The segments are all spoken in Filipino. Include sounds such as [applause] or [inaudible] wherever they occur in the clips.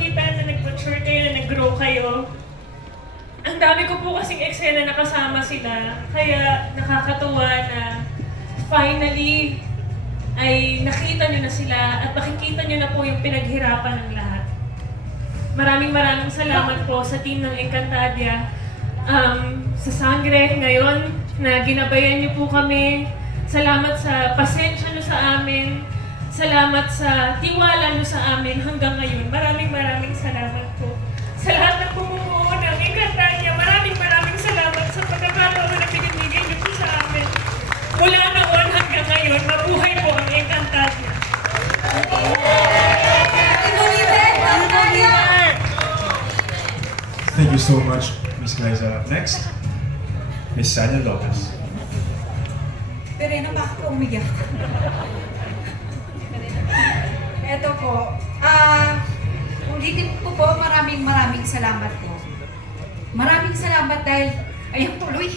makita na nag-mature kayo, na nag-grow kayo. Ang dami ko po kasing eksena na kasama sila. Kaya nakakatuwa na finally ay nakita nyo na sila at makikita nyo na po yung pinaghirapan ng lahat. Maraming maraming salamat po sa team ng Encantadia. Um, sa Sangre ngayon na ginabayan niyo po kami. Salamat sa pasensya niyo sa amin. Salamat sa tiwala niyo sa amin hanggang ngayon. Thank you so much, Miss Glyza. Next, Miss Sanya Lopez. Pero na bakit ka umiyak? Eto po, ah, ulitin ko po, maraming maraming salamat po. Maraming salamat dahil, ayun tuloy.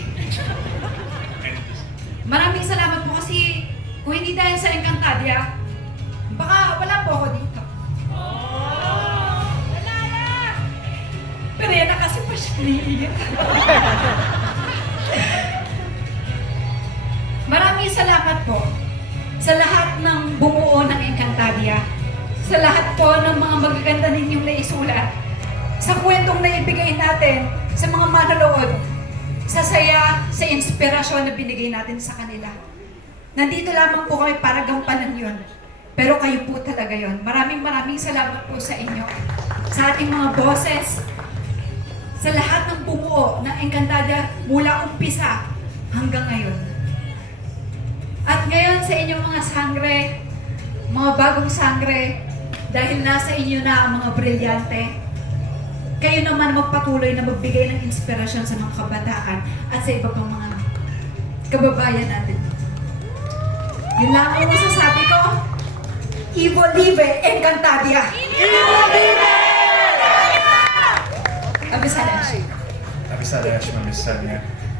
Maraming salamat po kasi kung hindi dahil sa Encantadia, baka wala po ako dito. [laughs] Maraming salamat po sa lahat ng bumuo ng Encantadia, sa lahat po ng mga magaganda ninyong naisulat, sa kwentong naibigay natin sa mga manonood, sa saya, sa inspirasyon na binigay natin sa kanila. Nandito lamang po kami para gampanan yon. Pero kayo po talaga yon. Maraming maraming salamat po sa inyo, sa ating mga boses, sa lahat ng bumuo ng Encantadia mula umpisa hanggang ngayon. At ngayon sa inyong mga sangre, mga bagong sangre, dahil nasa inyo na ang mga brilyante, kayo naman magpatuloy na magbigay ng inspirasyon sa mga kabataan at sa iba pang mga kababayan natin. Yun lang ang masasabi ko. Ivo Live Encantadia! Abisadas. Miss.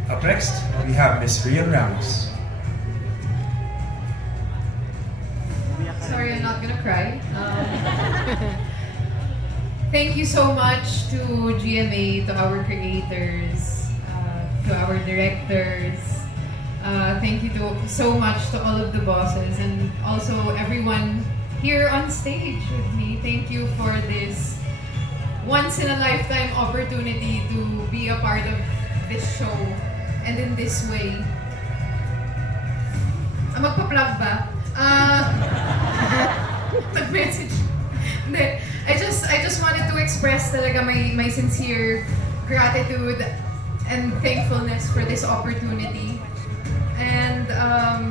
Up next, we have Miss Rian Ramos. Sorry, I'm not gonna cry. Um, thank you so much to GMA, to our creators, uh, to our directors. Uh, thank you to, so much to all of the bosses and also everyone here on stage with me. Thank you for this once in a lifetime opportunity to be a part of this show and in this way. Ah, magpa-plug ba? Ah, [laughs] nag-message. Hindi. I just I just wanted to express talaga my my sincere gratitude and thankfulness for this opportunity. And um,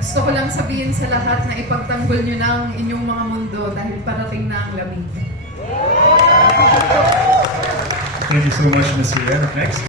gusto ko lang sabihin sa lahat na ipagtanggol nyo na ang inyong mga mundo dahil parating na ang lamig. Thank you so much, Miss Rian. Next,